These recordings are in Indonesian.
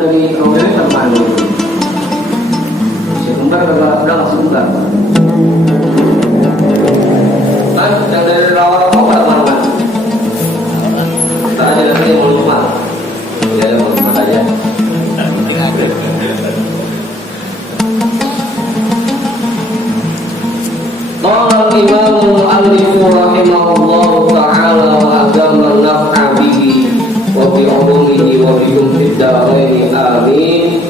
dari rombongan teman si kembar udah langsung kembar kan yang dari rawa mau pada mana tak ada lagi yang mau rumah ya ada mau rumah aja qala al-imam al-mu'allif rahimahullah ta'ala wa agama naf'a bihi wa bi ulumihi wa bikum fid darain amin.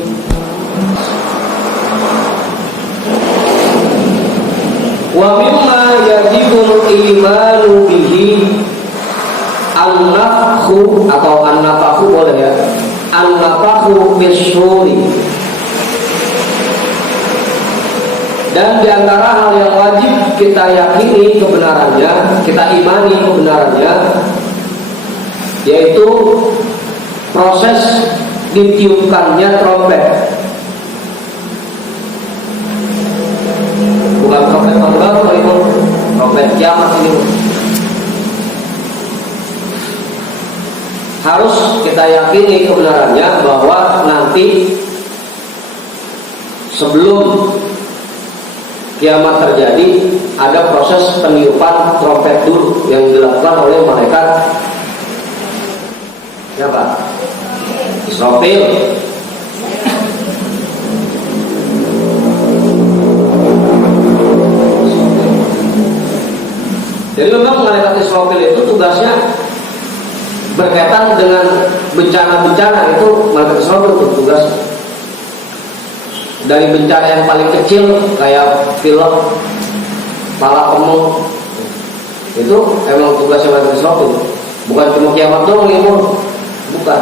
Wa mimma yajibul imanu bihi an-nafkhu atau an-nafakhu boleh ya, an-nafakhu bis-suri. Dan diantara hal yang wajib kita yakini kebenarannya, kita imani kebenarannya, yaitu proses ditiupkannya trompet. Bukan trompet tanggal, trompet kiamat ini. Harus kita yakini kebenarannya bahwa nanti sebelum kiamat terjadi ada proses peniupan trompet dulu yang dilakukan oleh malaikat siapa? Israfil. Jadi memang malaikat Israfil itu tugasnya berkaitan dengan bencana-bencana, itu malaikat Israfil itu tugas. Dari bencana yang paling kecil kayak film pala kemung itu emang tugasnya malaikat Israfil. Bukan cuma kiamat doang ya, bukan.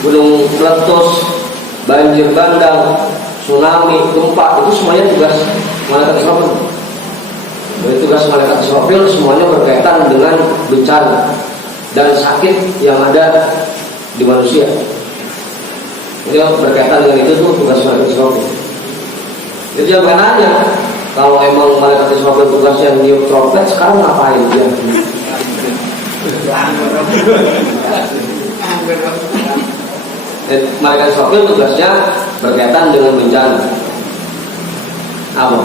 Gunung meletus, banjir bandang, tsunami, gempa, itu semuanya tugas malaikat Israfil. Jadi tugas malaikat Israfil semuanya berkaitan dengan bencana dan sakit yang ada di manusia. Jadi berkaitan dengan itu tuh tugas malaikat Israfil. Jadi jangan nanya, kalau emang malaikat Israfil tugasnya niup trompet, sekarang ngapain dia? Malaikat Israfil tugasnya berkaitan dengan bencana. Apa?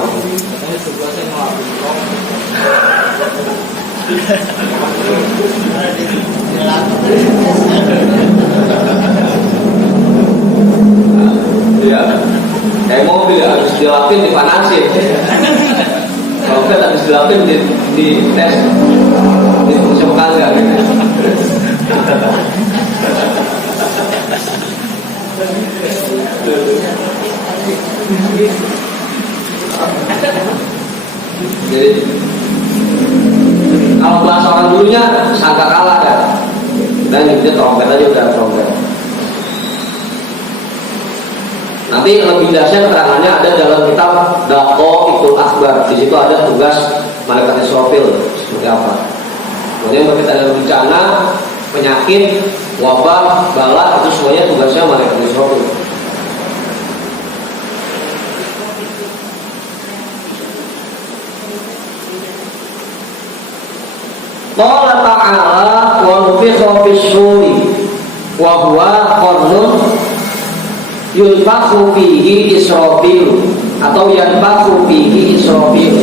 Ya, kayak mobil habis dilapin dipanasin. Trompet habis dilapin di tes, di fungsi kagak gitu. Jadi kalau bahasa orang dulunya sangka kalah ya, dan nyebutnya trompet aja udah trompet. Nanti lebih dahsyat keterangannya ada dalam kitab Daqaiqul Akhbar. Di situ ada tugas malaikat Israfil seperti apa. Kemudian berkaitan dengan bencana, penyakit, wabah, bala, itu semuanya tugasnya malaikat Israfil. Qala ta'ala wa nufikha fis-suri wa huwa qarnun yunfakhu fihi Israfil atau yanfakhu fihi Israfil.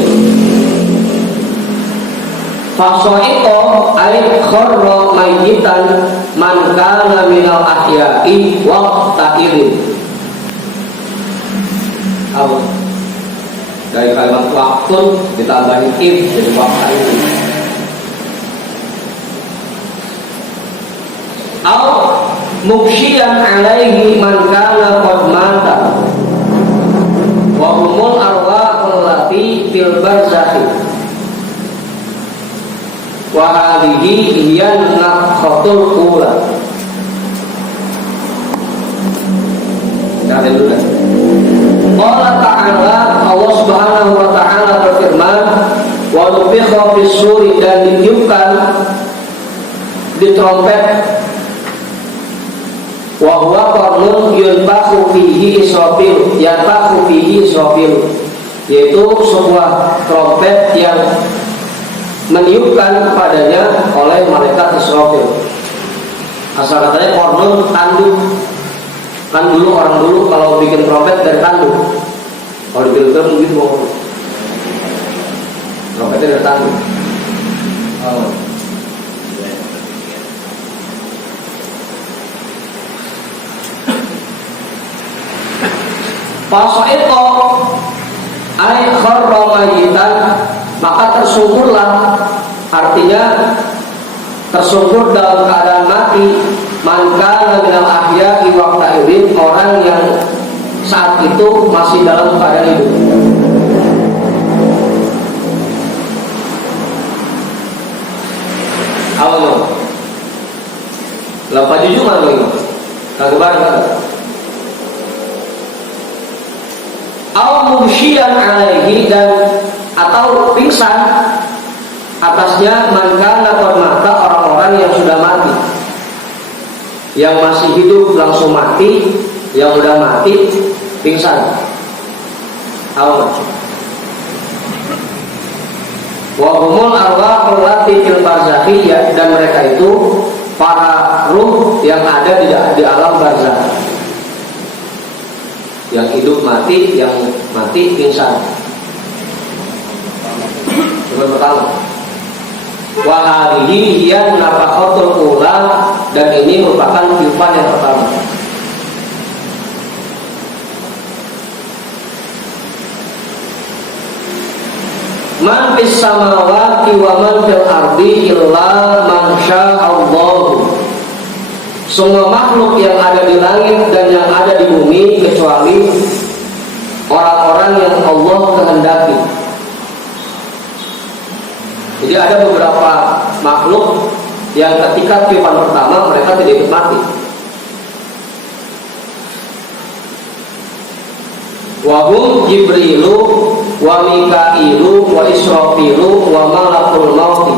Fasa'iqa ay kharra mayyitan man kana minal ahya'i wa ta'irin. Apa? Dari kalimat waktun ditambahin if jadi waqtain. Au muksyian alaihi man kana qad mata wa humul arwahul lati fil barzakhi wa hadhihi hiya nafkhatul ula. Dari dulu. Allah Ta'ala, Allah Subhanahu wa Ta'ala berfirman, wa nufikha fis-suri, dan ditiupkan di trompet, wa huwa qarnun yunfakhu fihi Israfil, yanfakhu fihi Israfil, yaitu sebuah trompet yang meniupkan kepadanya oleh malaikat Israfil. Asal katanya qarnun tanduk, Kan dulu orang dulu kalau bikin trompet dari tanduk. Kalau di film-film gitu, trompetnya dari tanduk. Oh. Fasoiko ay kharra mayitan, maka tersungkurlah, artinya tersungkur dalam keadaan mati, man kana minal ahya'i waqta idzin, orang yang saat itu masih dalam keadaan hidup. Awal Lapa jujur mana ini? Kagak bareng kan? Al-Mursyian alaihi, dan atau pingsan atasnya mangkana maka orang-orang yang sudah mati. Yang masih hidup langsung mati, yang udah mati pingsan. Awal. Wa humul arwahul lati fil barzakhi, dan mereka itu para ruh yang ada di alam barzakh. Yang hidup mati, yang mati pingsan. Coba pertama. Wa hadhihi hiya nafaqatul ula, dan ini merupakan tiupan yang pertama. Man fis samawati wa man fil ardi illa man sya'allahu. Semua makhluk yang ada di langit dan yang ada di bumi kecuali orang-orang yang Allah kehendaki. Jadi ada beberapa makhluk yang ketika tiupan pertama mereka tidak ikut mati. Wahum Jibrilu wa Mikailu wa Israfilu wa Malakul Mauti.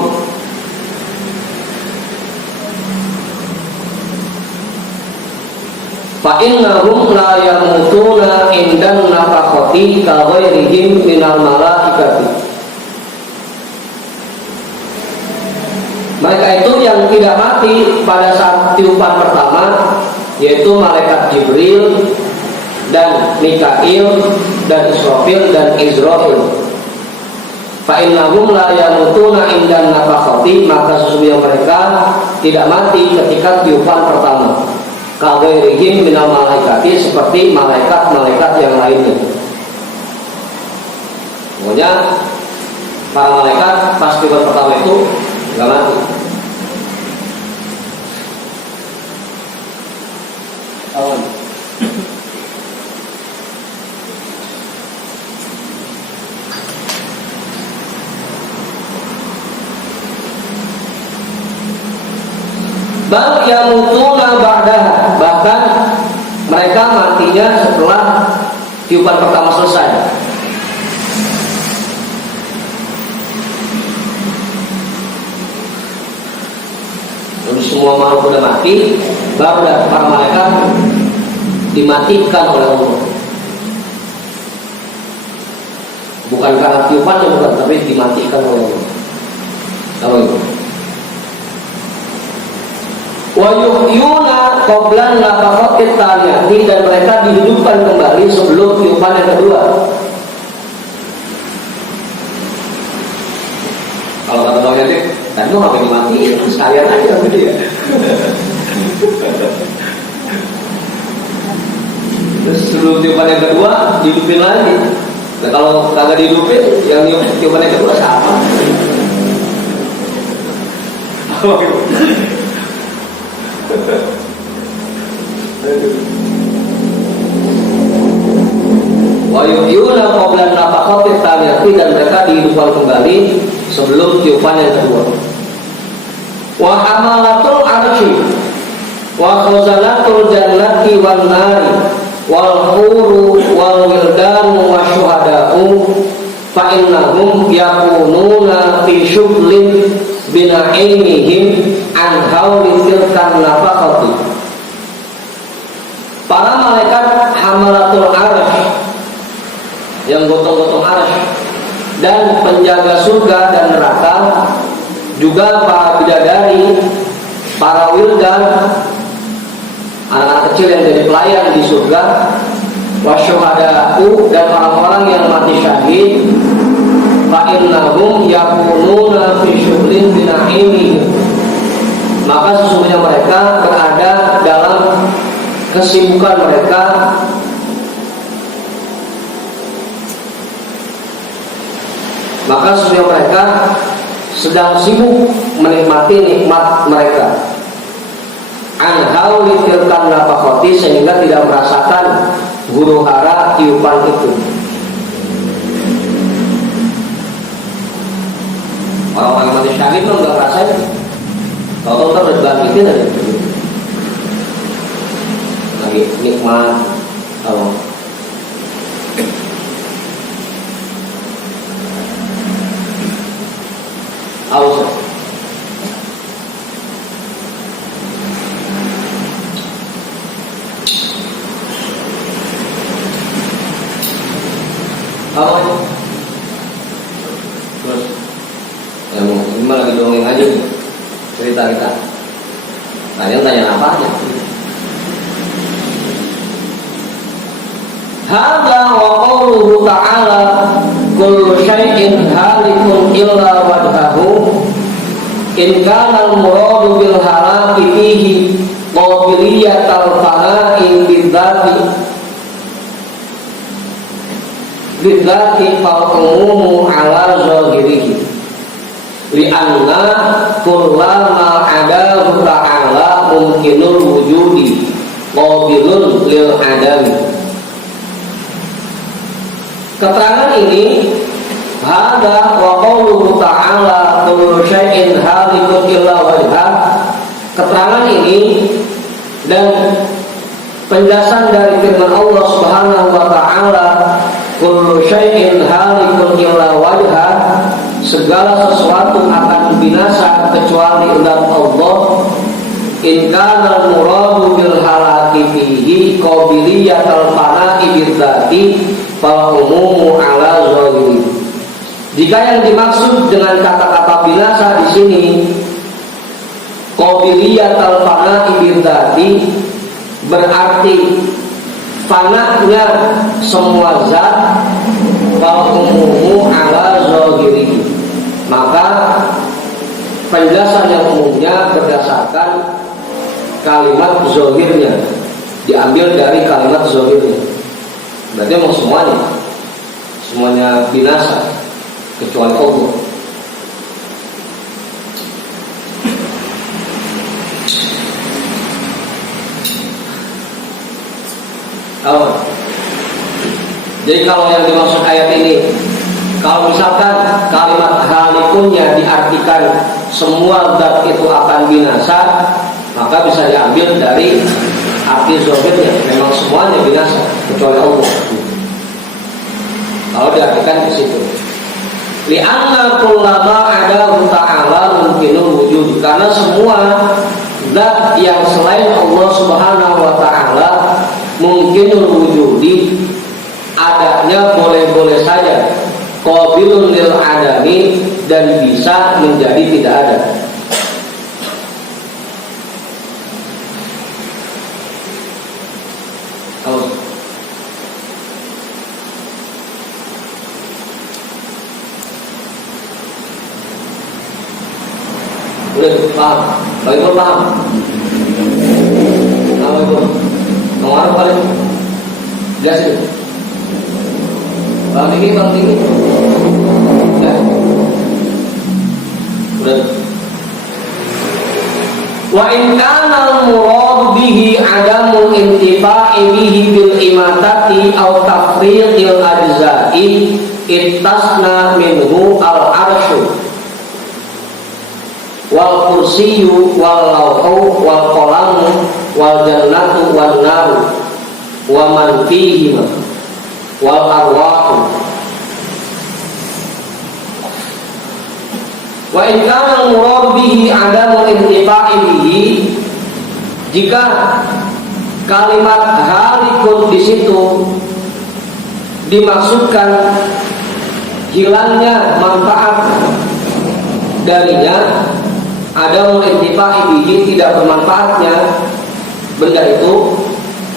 Fa innahum la yamutuna indan nafaqati ka ghairihim minal malaikati. Mereka itu yang tidak mati pada saat tiupan pertama, yaitu malaikat Jibril dan Mikail dan Israfil dan Izrail. Fa innahum la yamutuna indan nafaqati, maka sesungguhnya mereka tidak mati ketika tiupan pertama. Kaghairihim minal malaikati, seperti malaikat-malaikat yang lainnya. Pokoknya para malaikat pas tiupan pertama itu nggak mati. Bal yamutuna ba'daha, bahkan mereka matinya setelah tiupan pertama selesai. Jadi semua makhluk sudah mati, baru para malaikat dimatikan oleh Allah. Bukan karena tiupannya, bukan, tapi dimatikan oleh Allah. Tahu itu? Wa yuhyuna qablan nafaqatit tsaniyati, dan mereka dihidupkan kembali sebelum tiupan yang kedua. Kalau kata Bang Yadik, tadi mau ngapain dimatiin? Sekalian aja gitu ya. Terus sebelum tiupan yang kedua dihidupin lagi. Nah kalau kagak dihidupin, yang tiupan yang kedua sama. Wa yuhyuna qablan nafaqatit tsaniyati, dan mereka dihidupkan kembali sebelum tiupan yang kedua. Wa hamalatul arsy wa khazanatul jannati wan nari wal huru wal wildanu wasyuhada'u fa innahum yakununa fi syughlin bina'imihim an hauli tilkan nafaqati. Para malaikat hamalatul arsy, yang gotong-gotong arsy, dan penjaga surga dan neraka, juga para bidadari, para wildan, anak-anak kecil yang jadi pelayan di surga, wasyuhada'u, dan orang-orang yang mati syahid, fa innahum yakununa fi syughlin bina'imi, maka sesungguhnya mereka berada dalam kesibukan mereka sedang sibuk menikmati nikmat mereka. Anhau litilkan nafakoti, sehingga tidak merasakan huru hara tiupan itu. Orang-orang yang mati syahid itu nggak rasain. Tahu-tahu udah dibangkitin aja lagi nikmat. Kalau aus apa terus ya mau ini mah lagi dongeng aja cerita kita. Kalian tanya apa aja? Hadza wa qawluhu ta'ala kullu syai'in halikun illa wajhahu in kana al-muradu bil halaki fihi qabiliyatal fana'i bidzati fal umumu ala zahirihi li'anna kullama adahu ta'ala mumkinul wujudi qabilun lil adami. Keterangan ini hada wa qauluhu ta'ala kullu syai'in halikun illa wajhah. Keterangan ini dan penjelasan dari firman Allah Subhanahu wa taala kullu syai'in halikun illa wajhah, segala sesuatu akan binasa kecuali zat Allah. In kana al-muradu bil halaki fihi qabiliyatal fana'i bidzati fal umumu ala zahiri. Jika yang dimaksud dengan kata-kata binasa di sini qabiliyatal fana'i bidzati, berarti fananya semua zat, fal umumu ala zahiri, maka penjelasan yang umumnya berdasarkan kalimat zahirnya, diambil dari kalimat zahirnya. Berarti mau semuanya binasa kecuali Allah. Jadi kalau yang dimaksud ayat ini, kalau misalkan kalimat halikunnya diartikan semua zat itu akan binasa, maka bisa diambil dari arti zahirnya, memang semuanya binasa kecuali Allah. Kalau diartikan ke situ, li'anna kullama adahu ta'ala mumkinul wujud, karena semua zat yang selain Allah Subhanahu wa taala mungkinul wujudi, adanya boleh-boleh saja, qabilun lil adami, dan bisa menjadi tidak ada. Boleh paham? Bagaimana paham? Apa itu? Nomor paling jelas itu. Bang tinggi. Ya. Udah. Wa in kana al-murad bihi adamu intifa'i bihi bil imatati aw tafriqil ajza'i ittasna minhu al-arsyu wal kursiyyu wal lawhu wal qalamu wal jannatu wan naru wa man fihima wal arwahu. Wa in kana al-murad bihi adamu intifa'i bihi, jika kalimat halikun di situ dimaksudkan hilangnya manfaat darinya, adamu intifa'i bihi, tidak bermanfaatnya, benda itu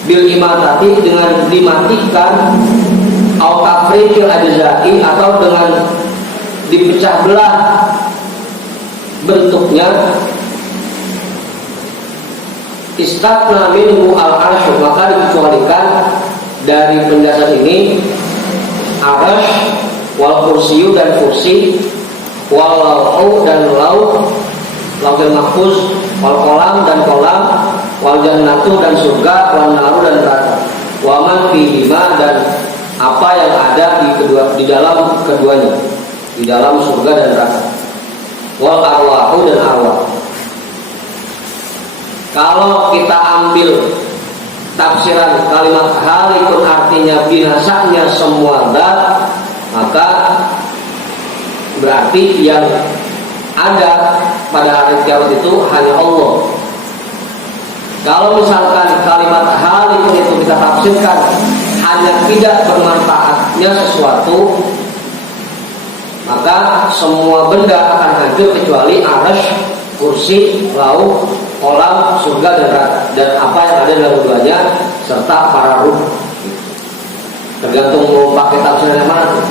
bil imatati dengan dimatikan, au tafriqil ajza'i atau dengan dipecah belah bentuknya, istatna minhu al-arsy, maka dikecualikan dari benda ini arsy wal kursiyu dan kursi, wal lauh dan lauh, lauhul mahfuz, wal kolam dan kolam, wal jannatu dan surga, wal naru dan neraka, wa man fihima dan apa yang ada di dalam keduanya, di dalam surga dan neraka, wal arwahu dan arwah. Kalau kita ambil tafsiran kalimat halikun artinya binasanya semua zat, maka berarti yang ada pada hari kiamat itu hanya Allah. Kalau misalkan kalimat halikun itu kita tafsirkan hanya tidak bermanfaatnya sesuatu, maka semua benda akan hancur kecuali arsy, kursi, lauh, kolam, surga dan neraka, dan apa yang ada dalam keduanya serta para ruh. Tergantung mau pakai tafsiran yang mana tuh.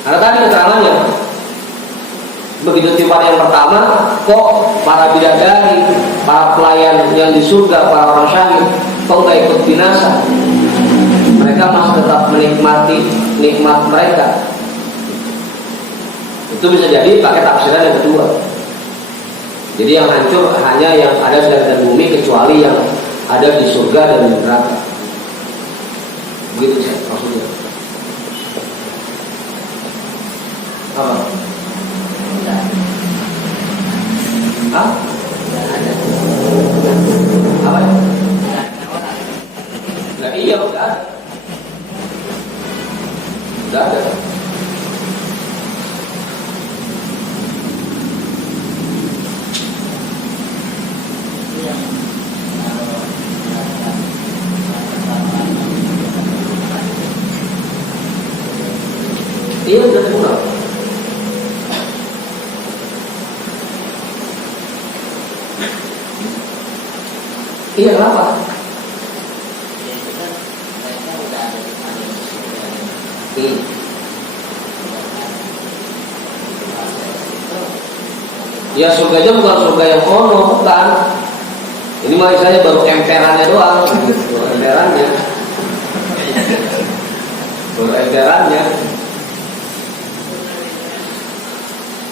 Karena tadi keterangannya begitu tipe yang pertama, kok para bidadari, para pelayan yang di surga, para orang syahid, kok gak ikut binasa? Mereka masih tetap menikmati nikmat mereka. Itu bisa jadi pakai tafsiran yang kedua. Jadi yang hancur hanya yang ada di langit dan bumi kecuali yang ada di surga dan di neraka. Begitu maksudnya. Apa? Hah? Apa ya? Nah, iya, udah ada. Iya, udah pulang. Iya, kenapa? Ya surganya bukan surga yang ono, bukan. Ini mah saya baru emperannya doang, baru emperannya. Baru emperannya.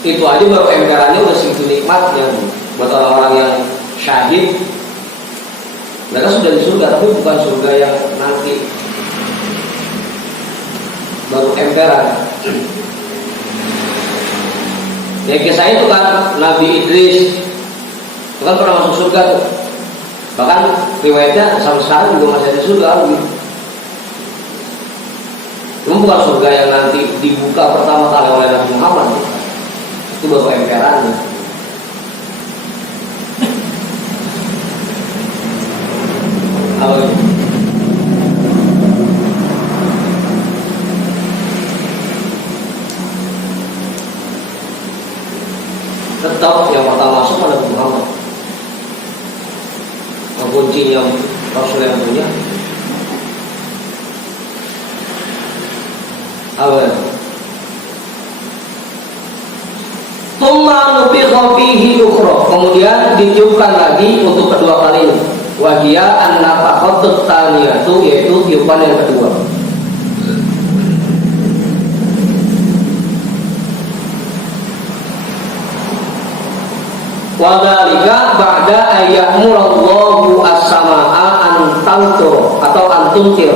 Itu aja baru emperannya udah segitu nikmatnya buat orang-orang yang syahid. Mereka sudah di surga, tapi bukan surga yang nanti, baru emperan. Ya kisah itu kan Nabi Idris itu kan pernah masuk surga tuh. Bahkan riwayatnya sama sekali juga masih ada surga gitu. Cuma bukan surga yang nanti dibuka pertama kali oleh Nabi Muhammad. Itu baru emperannya. Apa itu? Tetap yang pertama masuk adalah Muhammad. Kuncinya Rasul yang punya. Apa? Tsumma nufikha fihi ukhra. Kemudian ditiupkan lagi untuk kedua kalinya. Wa hiya an-nafakhatut tsaniyatu, yaitu tiupan yang kedua. Wa dzalika ba'da ayyamurallahu as-samaa'a an tantur atau an tuntir.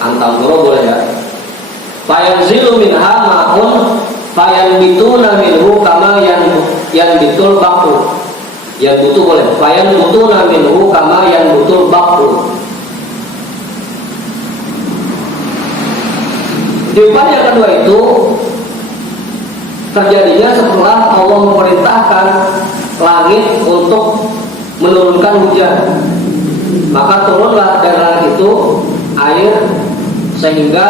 Antangkuro boleh ya. Fayanzilu minha ma'un fayanbituna minhu kama yanbitul baqul. Yanbutu boleh. Fayanbutuna minhu kama yanbutul baqul. Tiupan yang kedua itu terjadinya setelah Allah memerintahkan langit untuk menurunkan hujan. Maka turunlah dari langit itu air sehingga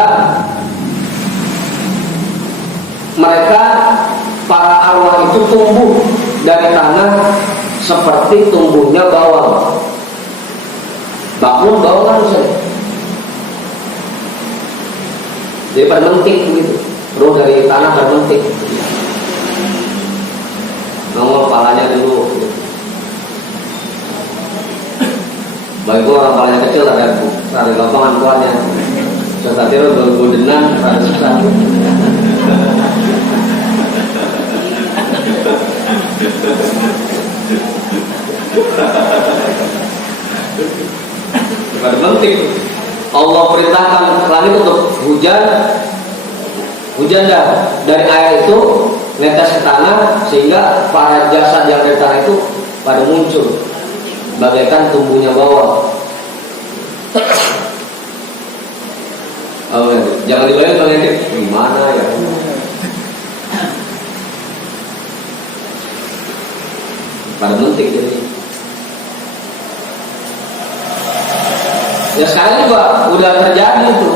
mereka para arwah itu tumbuh dari tanah seperti tumbuhnya bawang. Bakul bawang kan Ustaz. Jadi pada mentik begitu. Roh dari tanah pada mentik. Nongol palanya dulu. Baik itu orang palanya kecil ada gampang kuatnya. Setelah itu bergodenan ada susah. Pada penting Allah perintahkan langit untuk hujan dah dari air itu netes ke tanah sehingga para jasad yang dari tanah itu pada muncul bagaikan tumbuhnya bawang. Oh, jangan dibayangin mengintip gimana ya. Pada mentik jadi. Ya sekarang juga udah terjadi itu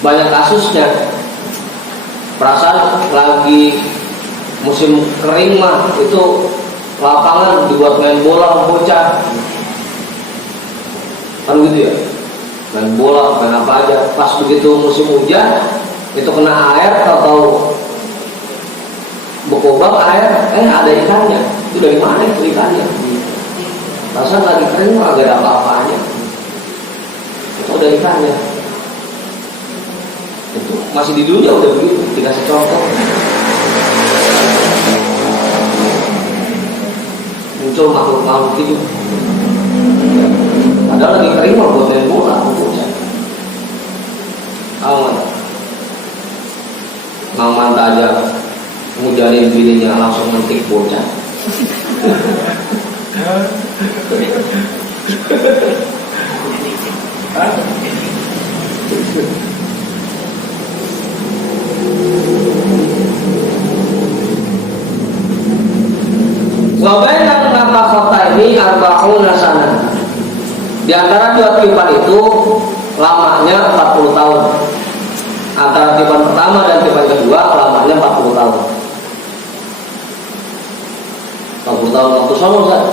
banyak kasusnya. Perasaan lagi musim kering mah itu lapangan dibuat main bola bocah kan gitu ya, main bola main apa aja. Pas begitu musim hujan itu kena air atau berkobang air, ada ikannya. Itu dari mana itu ikannya? Perasaan lagi kering mah agak ada apa-apanya. Itu ada ikannya. Itu masih di dunia udah begitu, dikasih contoh. Muncul makhluk-makhluk hidup. Padahal lagi kering mau buat main bola, bocah. Aman. Mamanta aja ngujarin bininya langsung mentik bocah. Wabainal nafakhata ini arba'una sana. Di antara dua tiupan itu lamanya 40 tahun. Antara tiupan pertama dan tiupan kedua lamanya 40 tahun. 40 tahun waktu sono Ustaz.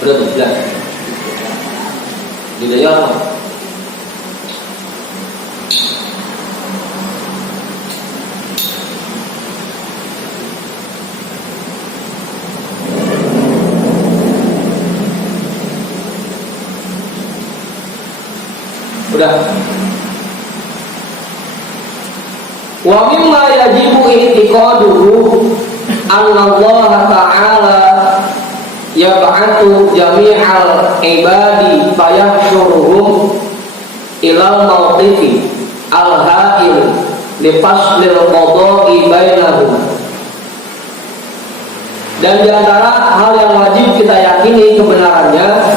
Udah tuh jelas. Di daerah apa? Udah. Wa mimma yajibu i'tiqaduhu anna Allah ta'ala yab'atu jami'al ibadi fayahsyuruhum ilal mawqifi al-ha'il li faslil qada'i bainahum. Dan di antara hal yang wajib kita yakini kebenarannya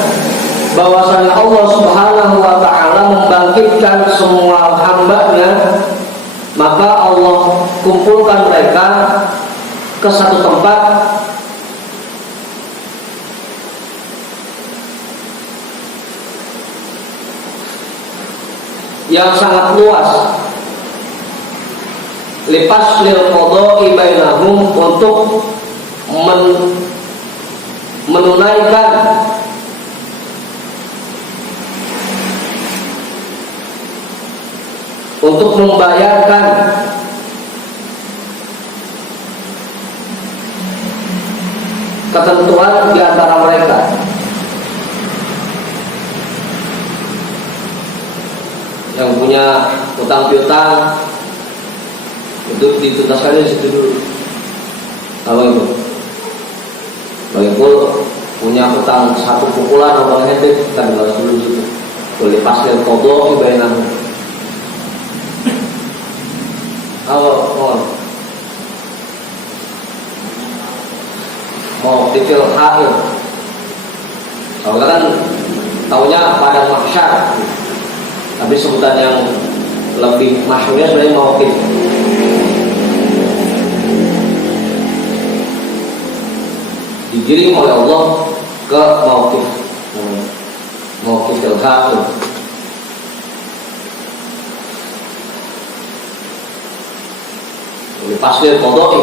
bahwasanya Allah Subhanahu wa ta'ala membangkitkan semua hambanya, maka Allah kumpulkan mereka ke satu tempat yang sangat luas, lipas lil qada'i bainahum, untuk menunaikan untuk membayarkan ketentuan di antara mereka. Yang punya utang piutang itu dituntaskan di situ dulu. Apa itu? Bagi punya utang satu pukulan atau ngedit, kita balas dulu situ. Boleh pasir kodok ibadah. Kalau mau tipil hail, kalau kan taunya pada mahsyar, tapi sebutan yang lebih masyhurnya sebenarnya mauqif. Digiring oleh Allah ke mauqif, mauqifil hakim. Ini pasti qadai.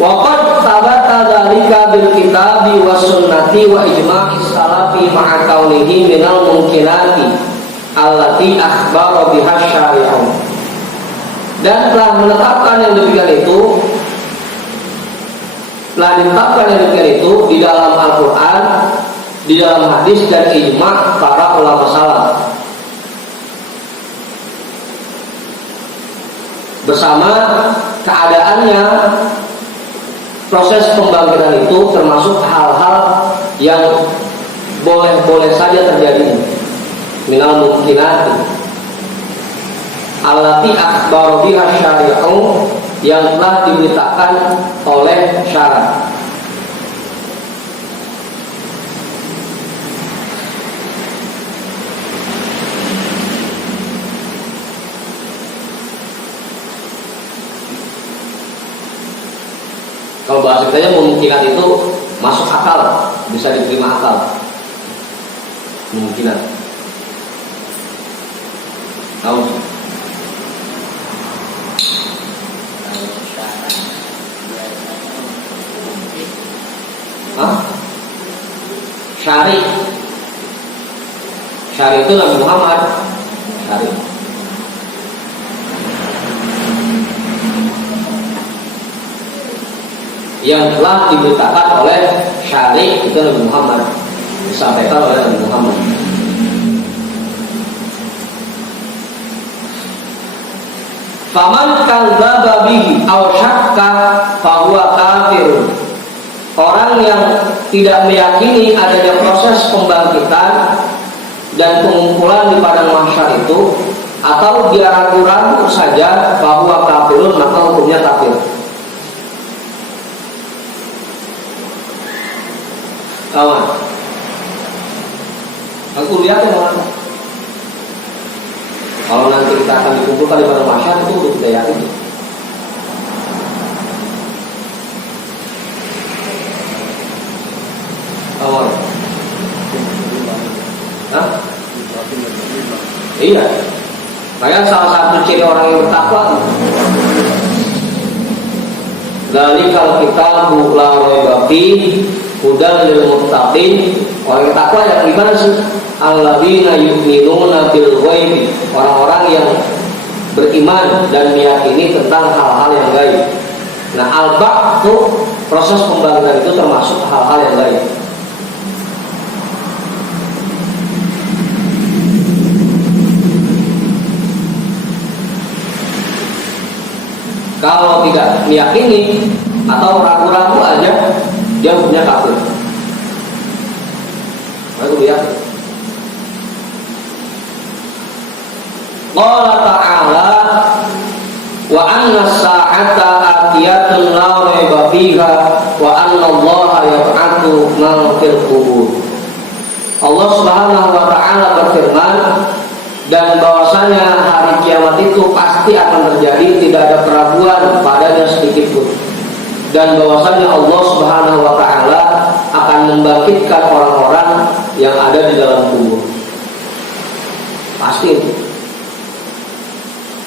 Waqad tabata dzalika bil kitabi was sunnati wa ijma'is salafi ma'a kaunihi minal mungkinati allati akhbara biha syari'un. Dan telah menetapkan yang demikian itu, di dalam Al-Quran, di dalam hadis dan ijma' para ulama salaf. Bersama keadaannya proses pembangkitan itu termasuk hal-hal yang boleh saja terjadi, minal mungkinati allati akhbara biha syari'u, yang telah diberitakan oleh syara'. Kalau bahasa kitanya memungkinkan itu masuk akal, bisa diterima akal. Memungkinkan. Tahu? Syari. Syari itu Nabi Muhammad. Syari. Yang telah diberitakan oleh syari itu Nabi Muhammad, disampaikan oleh Nabi Muhammad. Faman kadzdzaba bihi aw syakka fahuwa kafir. Orang yang tidak meyakini adanya proses pembangkitan dan pengumpulan di padang mahsyar itu, atau dia ragu-ragu saja, bahwa kafirun, maka hukumnya kafir. Kawan, aku lihat yang mana? Kalau nanti kita akan dikumpulkan di padang mahsyar, itu udah kita yakin. Kawan, iya. Kayak salah satu ciri orang yang bertakwa. Dzalikal kitabu la raiba fihi hudan lil muttaqin. Orang yang takwa yang gimana sih? Alladzina yu'minuna bil ghaibi. Orang-orang yang beriman dan meyakini tentang hal-hal yang gaib. Nah, al-ba' itu proses pembangkitan itu termasuk hal-hal yang gaib. Kalau tidak meyakini atau ragu-ragu aja, dia punya kafir. Aku lihat. Qala ta'ala wa anna as-sa'ata atiyatun la raiba fiha wa anna Allaha yab'atsu man fil qubur. Allah Subhanahu wa taala berfirman, dan bahwasanya hari kiamat itu pasti akan terjadi, tidak ada keraguan padanya sedikit pun. Dan bahwasanya Allah Subhanahu wa taala akan membangkitkan orang-orang yang ada di dalam kubur. Pasti itu.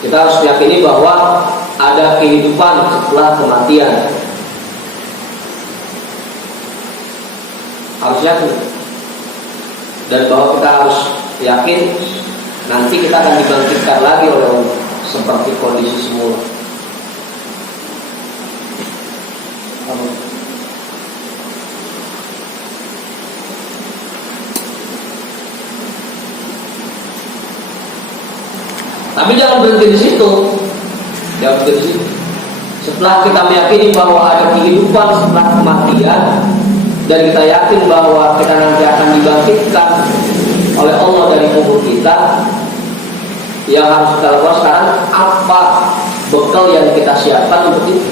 Kita harus yakini bahwa ada kehidupan setelah kematian. Harus yakin. Dan bahwa kita harus yakin nanti kita akan dibangkitkan lagi oleh Allah seperti kondisi semula. Tapi jangan berhenti di situ. Jangan berhenti di situ. Setelah kita meyakini bahwa ada kehidupan setelah kematian, dan kita yakin bahwa kita nanti akan dibangkitkan oleh Allah dari kubur kita, yang harus kita lakukan sekarang, apa bekal yang kita siapkan untuk itu?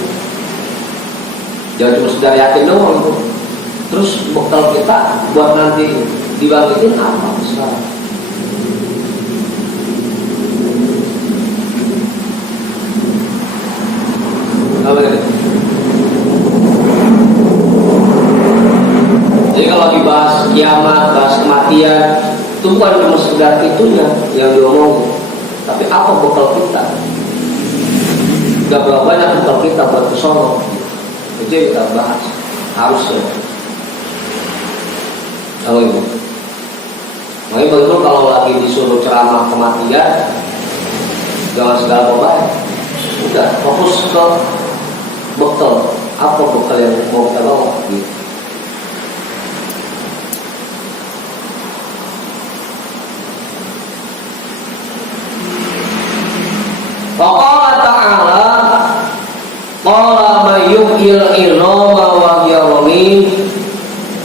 Jangan cuma sekedar yakin doang. Terus bekal kita buat nanti dibangkitin apa sekarang? kiamat, bahas kematian, itu bukan cuma sekedar itunya yang diomongin, tapi apa bekal kita? Gak berapa banyak bekal kita buat kesono. Itu yang kita bahas harusnya. Tahu ini. Makanya betul kalau lagi disuruh ceramah kematian, jangan segala baik. Udah fokus ke bekal. Apa bekal yang mau kita bawa? Gitu. Waqala ta'ala qala may yuhyil idhama wa hiya ramim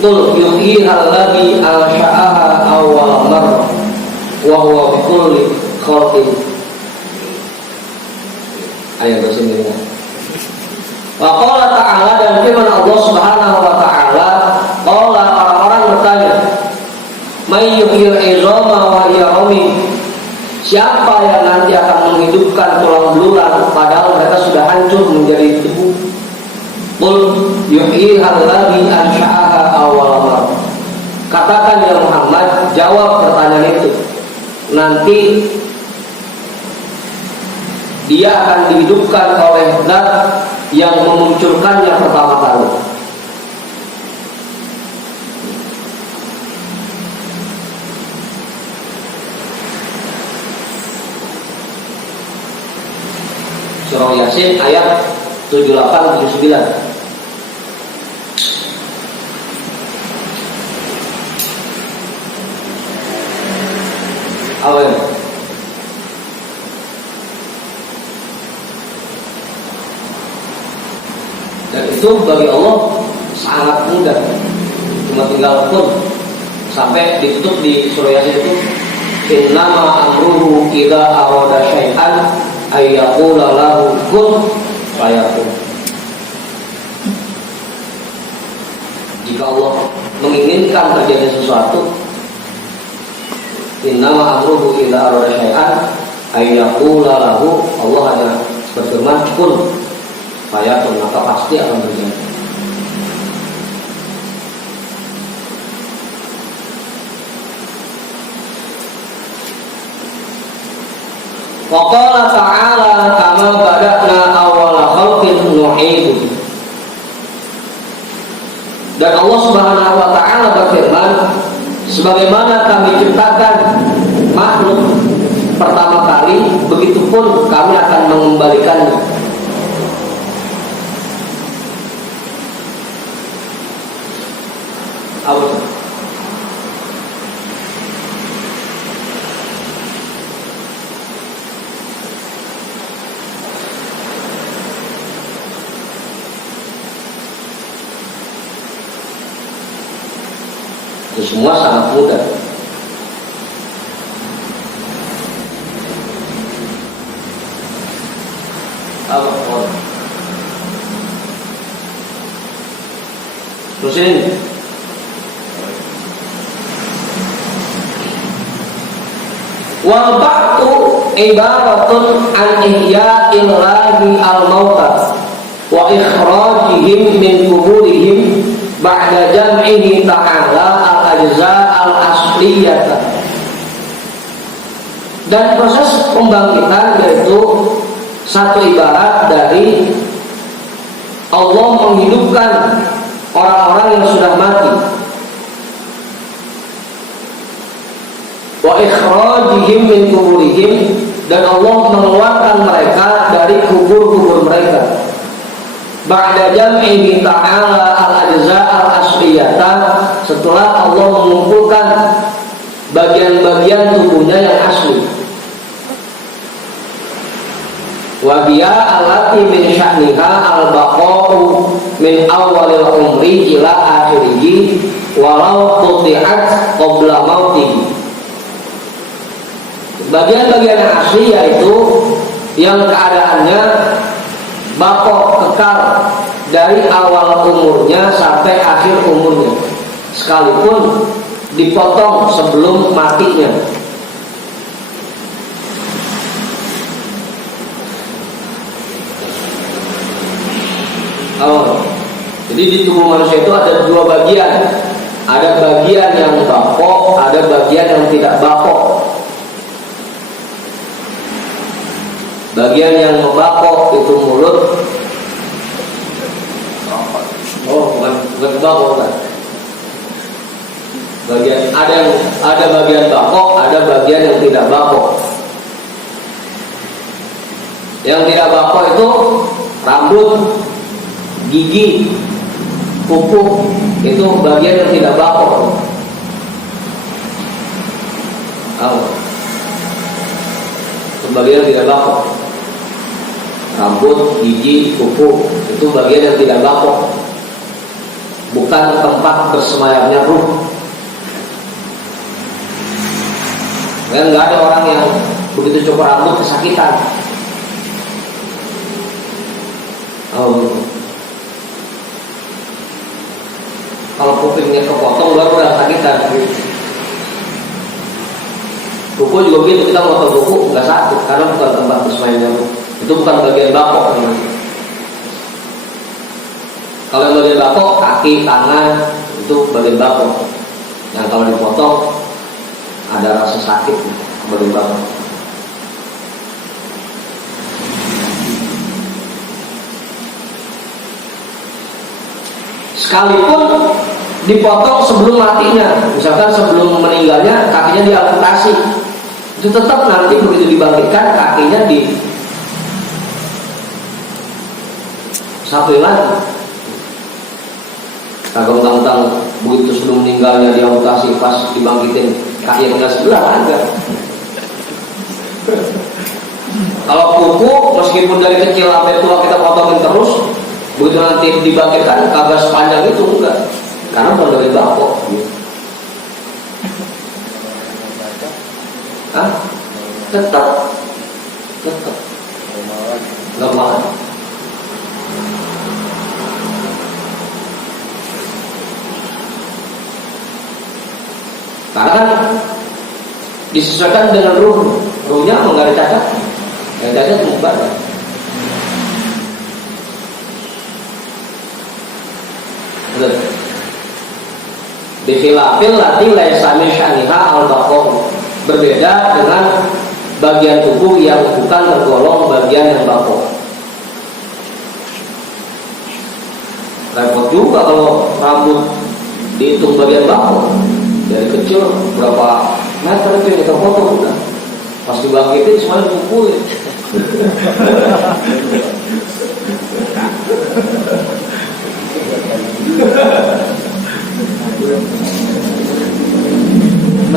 qul yuhyiha alladhi ansha'aha awwala marrah wa huwa bikulli khalqin. Ayat berikutnya. Waqala ta'ala, dan firman Allah Subhanahu wa ta'ala, qala, orang-orang bertanya, may yuhyil idhama wa hiya ramim, siapa yang nanti akan menghidupkan tulang belulang padahal mereka sudah hancur menjadi debu? Qul yuhyiha alladhi ansha'aha awwala marrah. Katakan ya Muhammad, jawab pertanyaan itu. Nanti dia akan dihidupkan oleh zat yang memunculkannya pertama kali. Surah Yasin ayat 78-79. Apa ini? Dan itu bagi Allah sangat mudah, cuma tinggal pun sampai ditutup di surah Yasin itu, innama amruhu idza arada syai'an ayyaqula lahu kun fayakun. Jika Allah menginginkan terjadi sesuatu, innama amruhu idza arada syai'an ayyaqula lahu, Allah hanya berfirman kun fayakun, maka pasti akan terjadi. Waqala ta'ala kama bada'na awwala khalqin nu'idu. Dan Allah Subhanahu wa ta'ala berfirman, sebagaimana kami ciptakan makhluk pertama kali, begitupun kami akan mengembalikannya. Apa itu? Itu semua sangat mudah. Terus ini wal ba'tu ibaratun an ihya'il lahi al-mauta wa ikhrajihim min kuburihim ba'da jam'ihi ta'ala al-ajza al-asliyata. Dan proses pembangkitan yaitu satu ibarat dari Allah menghidupkan orang-orang yang sudah mati, wa ikhrajihim min kuburihim, dan Allah mengeluarkan mereka dari kubur-kubur mereka, ba'da jam'ihi ta'ala al-ajza al-asliyata, setelah Allah mengumpulkan bagian-bagian tubuhnya yang asli. Wa biya allati min sya'niha al-baqa'u min awalil umri ila akhirih walau quti'at qabla mautihi. Bagian-bagian yang asli yaitu yang keadaannya baqo, kekal dari awal umurnya sampai akhir umurnya, sekalipun dipotong sebelum matinya. Oh, jadi di tubuh manusia itu ada dua bagian. ada bagian yang bako, ada bagian yang tidak bako. Bagian yang membako itu mulut. Oh, bukan bako kan? Bagian ada bagian bako, ada bagian yang tidak bako. Yang tidak bako itu rambut, gigi, kuku, itu bagian yang tidak bako. Itu bagian yang tidak bako. Rambut, gigi, kuku, itu bagian yang tidak bako. Bukan tempat bersemayamnya ruh. Nggak ada orang yang begitu cukur rambut kesakitan. Kalau kupingnya kepotong baru udah sakitan. Kuku juga begitu, kita mau potong kuku nggak sakit karena bukan tempat bersemayamnya ruh. Itu bukan bagian bako namanya. Kalau yang bagian bako, kaki, tangan, itu bagian bako. Yang kalau dipotong ada rasa sakit bagian bako. Sekalipun dipotong sebelum matinya, misalkan sebelum meninggalnya kakinya diamputasi, itu tetap nanti begitu dibangkitkan kakinya di satu lagi. Kagak utang-utang begitu sebelum meninggalnya diamputasi, pas dibangkitin kakinya tinggal sebelah, enggak. Kalau kuku meskipun dari kecil sampai tua kita potongin terus, begitu nanti dibangkitkan kagak sepanjang itu, enggak, karena bukan dari bako. Tetap nggak mau. Karena kan disesuaikan dengan ruhnya nggak ada cacat, yang cacat mubah. Bikhilafil lati laisa min syaniha al-baqo, berbeda dengan bagian tubuh yang bukan tergolong bagian yang bako. Repot juga kalau rambut dihitung bagian bako. Dari kecil berapa meter itu yang kita potong udah. Pas dibangkitin semuanya dikumpulin.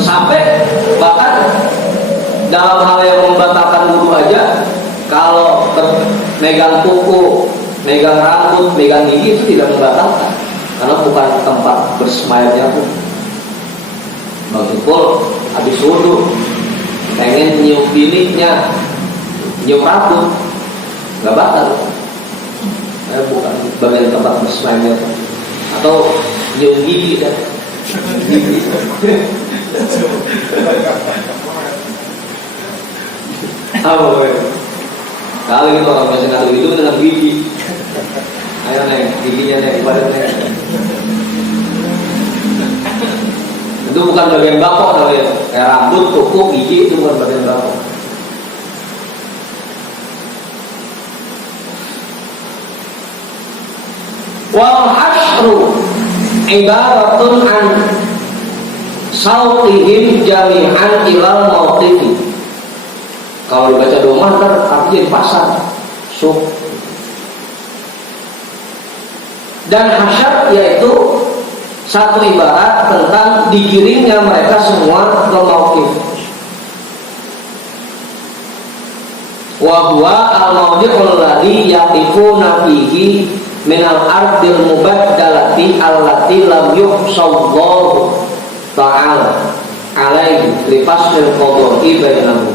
Sampai bahkan dalam hal yang membatalkan wudu aja, kalau megang kuku, megang rambut, megang gigi itu tidak membatalkan, karena bukan tempat bersemayamnya pun. Bang Ipul habis wudu pengen nyium biliknya, nyium rambut, nggak batal. Bukan bagian tempat bersemayamnya, atau nyium gigi dan kalau itu orang biasa ngatur itu dengan gigi. Ayo neng, giginya neng, badan neng. Itu bukan bagian bako namanya. Kayak rambut, kuku, gigi itu bukan bagian bako. Wal hasyru ibaratun an sautihim jami'an ilal mauqifi. Kalau dibaca domah ntar artinya di pasar suk. Dan hasyar yaitu satu ibarat tentang digiringnya mereka semua ke mauqif. Wa huwa al-mawdi'ul ladzi yaqifuna fihi minal ardil mubaddalati allati lam yuhsallahu ta'ala alaihi lifasil qadha'i bainahum.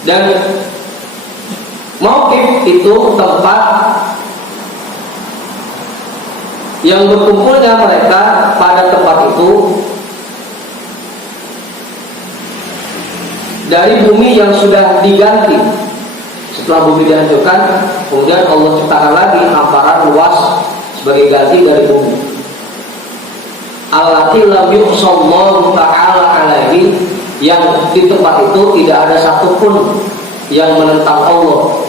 Dan mauqif itu tempat yang berkumpulnya mereka pada tempat itu dari bumi yang sudah diganti Setelah bumi dihancurkan, kemudian Allah ciptakan lagi hamparan luas sebagai ganti dari bumi. Allati lam yuqsallahu ta'ala alaihi, yang di tempat itu tidak ada satupun yang menentang Allah.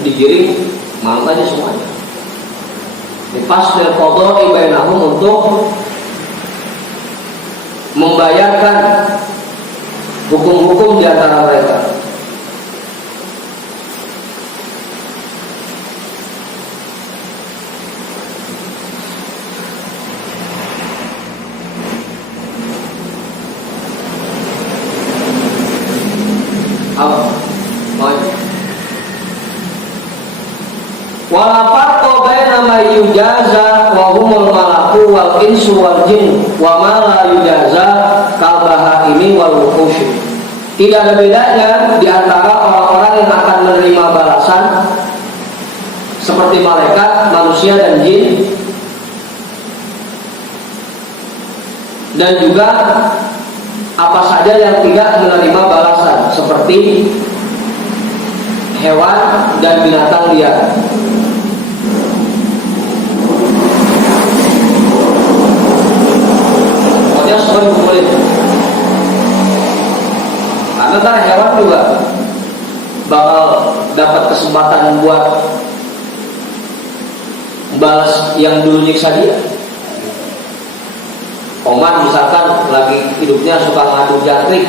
Digiring makanya semuanya. Difasl qadha'i bainahum, untuk membayarkan hukum-hukum di antara mereka. Wala farqa baina ma yujaza wa humul malaku wal insu wal jin wa ma la yujaza kal bahaimi wal wuhush. Tidak ada bedanya di antara orang-orang yang akan menerima balasan seperti malaikat, manusia dan jin, dan juga apa saja yang tidak menerima balasan seperti hewan dan binatang liar. Pokoknya semua boleh. Karena kan hewan juga bakal dapat kesempatan buat balas yang dulu nyiksa dia. Oman misalkan lagi hidupnya suka ngadu jangkrik,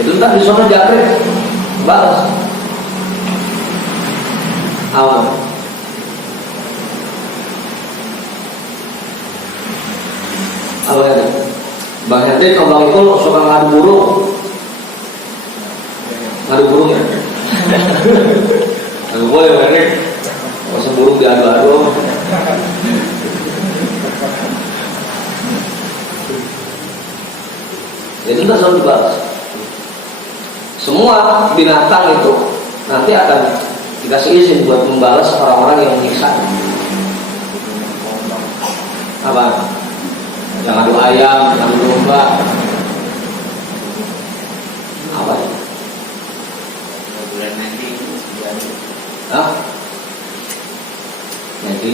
itu ntar disuruh jangkrik balas. Aman. Apa ya? Bang Henry kalau Bang Ikul suka ngadu burung. Ngadu burung ya? Nggak boleh Bang Henry. Masa burung diadu-adu. Itu nggak selalu dibalas. Semua binatang itu nanti akan dikasih izin buat membalas orang-orang yang menyiksa. Apa? Jangan adu ayam, jangan adu domba. Apa? Bulan nanti. Hah? Nanti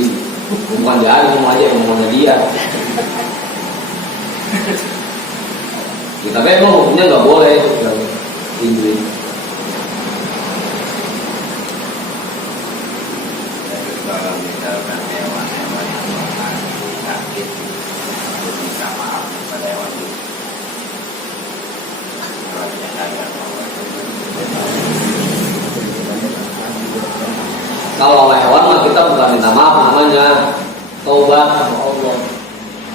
bukan dia, semua aja ngomongnya dia. Kita memang hukumnya nggak boleh tinjuin. Kalau misalkan hewan-hewan yang sakit, itu bisa maaf pada hewan itu. Kalau hewan mah kita bukan minta maaf, namanya taubat sama Allah.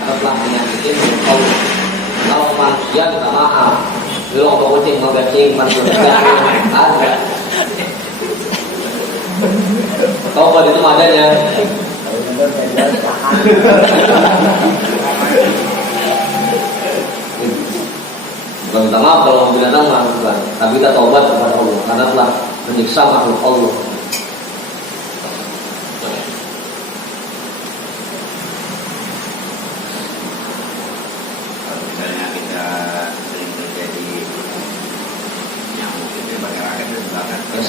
Karena telah menyakitin Allah. Kalau manusia kita maaf, belum apa kucing mau gacing manusia ada. Taubat itu adanya. Bukan minta maaf kalau binatang bukan, tapi kita taubat kepada Allah karena telah menyiksa makhluk Allah.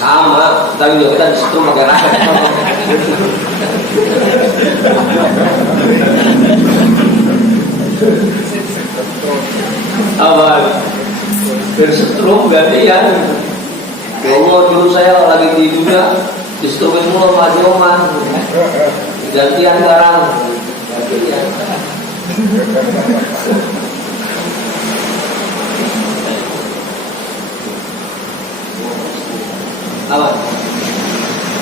Sama, tapi juga kita disetrum pakai raket. Apa? Disetrum gantian. Ya Allah, dulu saya lagi tidurnya disetrumin mulu sama Joman. Gantian sekarang. Gantian. Apa?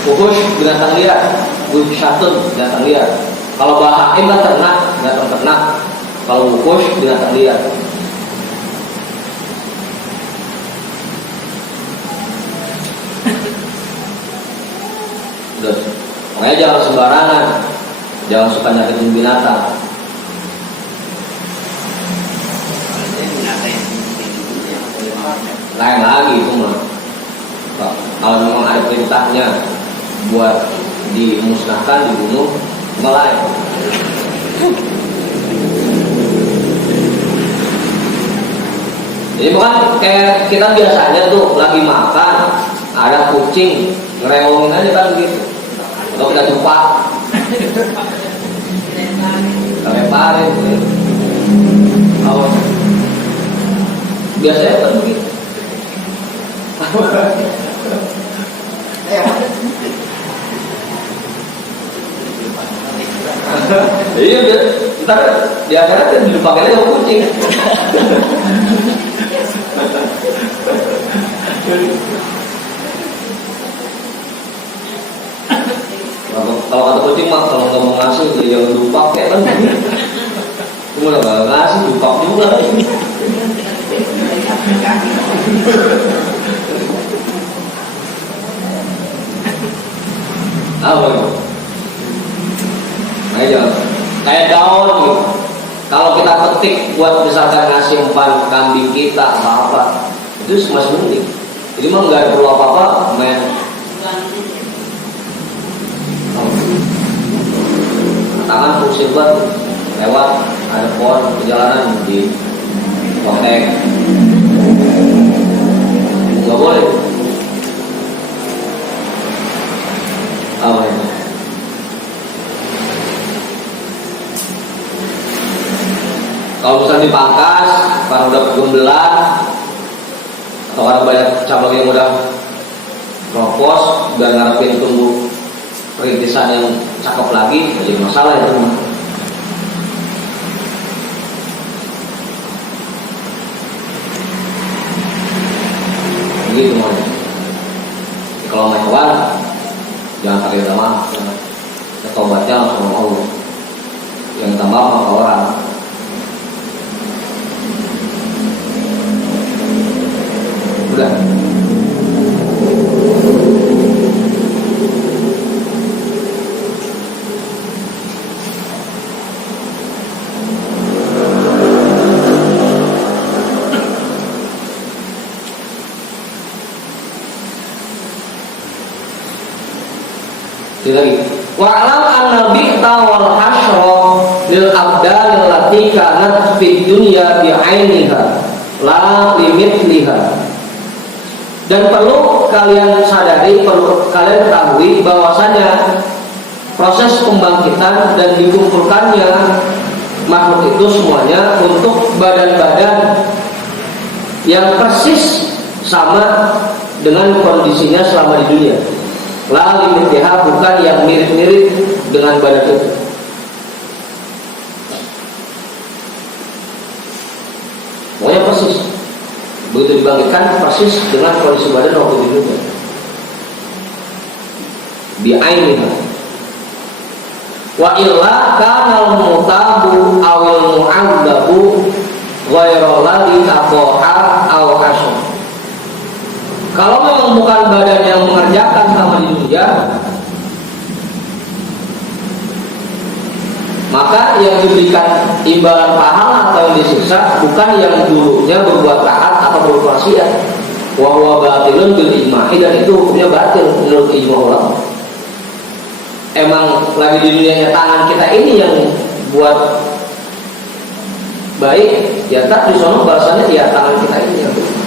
Wuhush binatang liar, wuhushatun binatang liar. Kalau bahaim kan ternak, binatang ternak. Kalau wuhush binatang liar. Udah, makanya jangan sembarangan, jangan suka nyakitin binatang. Lain lagi itu mah. Kalau memang ada perintahnya buat dimusnahkan, dibunuh, mulai. Jadi bukan kayak kita biasanya tuh lagi makan ada kucing ngerewongin aja kan begitu. Atau kita jumpa lemparin gitu. Oh. Biasanya kan begitu. Iya, ntar di akhirat kan dilupakan aja sama kucing. Kalau kata kucing mah kalau nggak mau ngasih ya jangan lupa kayak kan. Cuma nggak ngasih lupa juga. Apa itu? Ayo, kayak daun gitu. Kalau kita petik buat misalkan ngasih umpan kambing kita apa itu masih mending. Jadi mah nggak perlu apa-apa, main. Tangan fungsi buat lewat ada pohon perjalanan di kontek nggak boleh. Apa itu? Kalau misalnya dipangkas, karena udah gembelan atau karena banyak cabang yang udah ropos dan ngarepin tumbuh perintisan yang cakep lagi, jadi masalah itu mah. Begitu mah. Kalau mau hewan, jangan pakai nama, ketobatnya langsung sama Allah. Yang tambah sama orang. Udah. Lagi. Wa'lam anna bi'ta wal hasyra lil abdal allati kanat fid dunya bi'ainiha la limithliha. Dan perlu kalian sadari, perlu kalian ketahui bahwasanya proses pembangkitan dan dikumpulkannya makhluk itu semuanya untuk badan-badan yang persis sama dengan kondisinya selama di dunia. La limithliha, bukan yang mirip-mirip dengan badan itu. Pokoknya persis. Begitu dibangkitkan persis dengan kondisi badan waktu di dunia. Bi'ainiha. Wa illa kana al-mutabu awil mu'adzabu ghairu ladzi aqa'a aw asy. Kalau memang bukan badan yang mengerjakan sama di dunia, maka yang diberikan imbalan pahala atau yang disiksa bukan yang dulunya berbuat taat atau berbuat maksiat. Wa huwa batilun bil ijma'i, dan itu hukumnya batil menurut ijma' ulama. Emang lagi di dunianya tangan kita ini yang buat baik, ya tak di sono balasannya ya tangan kita ini yang baik.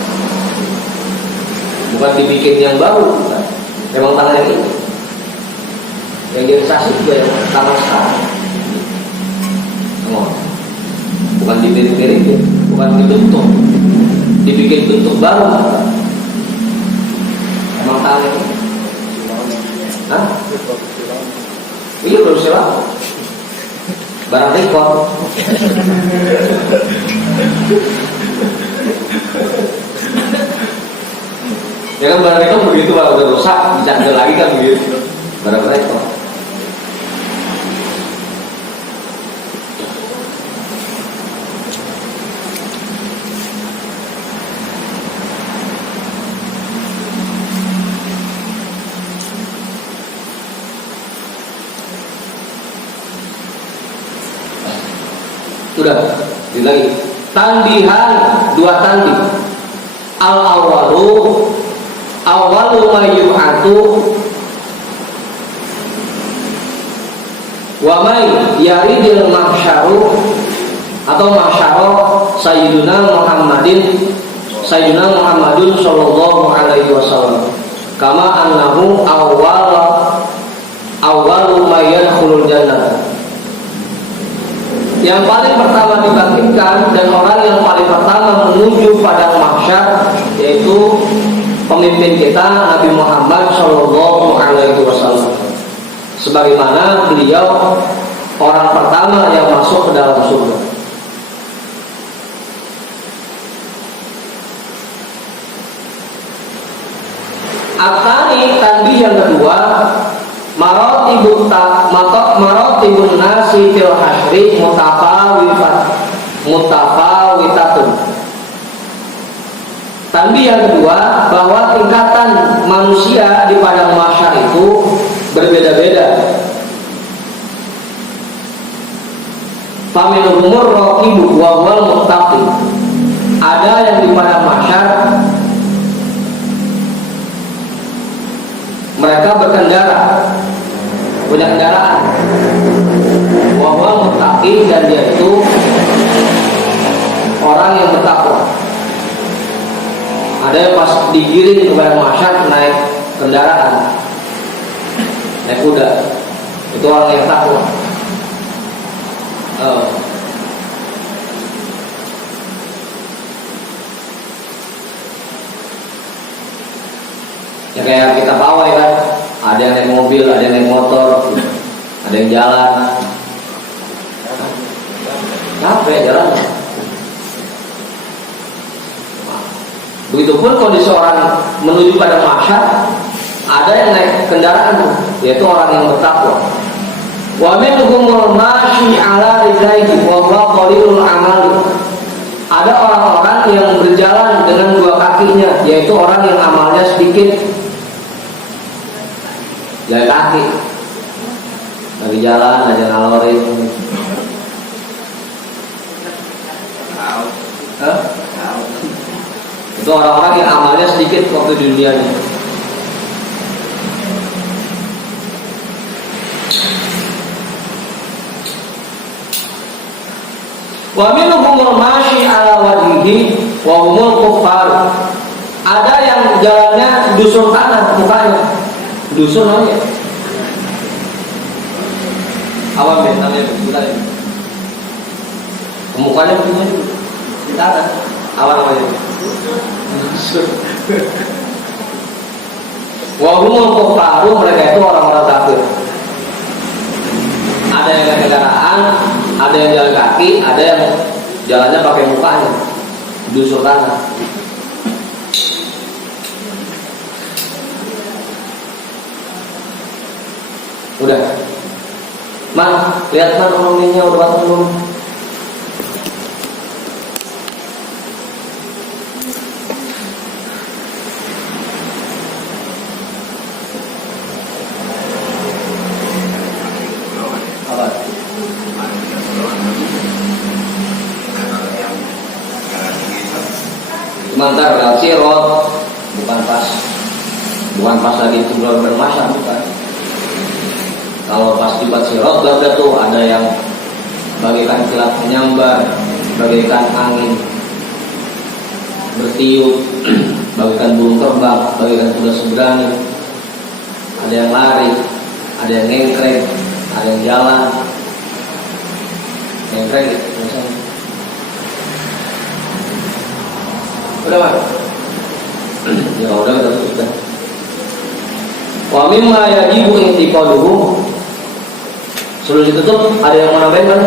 Bukan dibikin yang baru, bukan. Memang tangan yang ini yang direalisasi juga yang tangan sekarang. Bukan dipiring-piring, bukan dibentuk, dibikin bentuk baru. Emang tangan ini. Hah? Iya, baru siapa? Barang rekor. Ya kan barang rekor begitu, kalau udah rusak dicantil lagi kan begitu. Barang rekor. Sudah, lagi tanbihan, dua tanbih. Al-awwalu ma yub'atu wa may yaridil mahsyaru atau mahsyara sayyiduna Muhammadin Sayyidina Muhammadun sallallahu alaihi wasallam kama annahu awwalu may yadkhulul jannah. Yang paling pertama dibangkitkan dan orang yang paling pertama menuju pada mahsyar yaitu pemimpin kita Nabi Muhammad sallallahu alaihi wasallam. Sebagaimana beliau orang pertama yang masuk ke dalam surga. Atani tadi yang kedua maratibun nasi fil hasyri mutafawitatun. Tadi yang kedua bahwa tingkatan manusia di padang mahsyar itu berbeda-beda. Faminhumur raqibu wa huwal muttaqi. Ada yang di padang mahsyar mereka berkendara, punya kendaraan. Wa huwal muttaqi, dan dia itu orang yang bertakwa. Ada yang pas digiring ke padang mahsyar naik kendaraan, naik kuda, itu orang yang takwa. Ya kayak kita pawai kan, ada yang naik mobil, ada yang naik motor, ada yang jalan. Capek jalan. Begitupun kondisi orang menuju pada mahsyar, ada yang naik kendaraan, yaitu orang yang bertakwa. Wa minhumul masyi ala rijlaihi wa huwa qalilul amal. Ada orang-orang yang berjalan dengan dua kakinya, yaitu orang yang amalnya sedikit. Jalan kaki, lagi jalan aja ngalorin. Itu orang-orang yang amalnya sedikit waktu di dunia ini. Wa minhumul masyi ala wajhihi wa humul kuffar. Ada yang jalannya dusur tanah mukanya. Dusur aja. Apa bentarnya bentar ya. Mukanya begini di tanah. Apa namanya? Dusur. Wa humul kuffar, mereka itu orang-orang kafir. Ada yang naik kendaraan, ada yang jalan kaki, ada yang jalannya pakai mukanya, dusur tanah. Udah, man, lihat man orangnya udah batang belum? Sementara lewat sirot, bukan pas lagi turun bermasyar, bukan. Kalau pas di sirot berarti tuh ada yang bagaikan kilat menyambar, bagaikan angin bertiup, bagaikan burung terbang, bagaikan kuda seberani. Ada yang lari, ada yang ngengkreng, ada yang jalan. Ngengkreng gitu misalnya. Udah Pak? Ya udah sudah. Wa mimma yajibu i'tiqaduhu. Sebelum ditutup ada yang mau nambahin kan?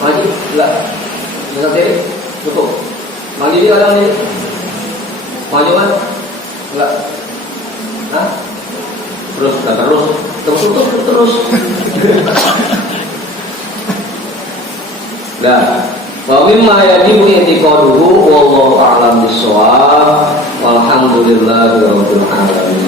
Maju? Enggak. Bisa kiri? Tutup. Maju di kadang ini. Maju kan? Enggak. Hah? Terus tutup terus. Nah, wa mimma yajibu i'tiqaduhu wallahu a'lam bissawab. Walhamdulillahirabbil alamin.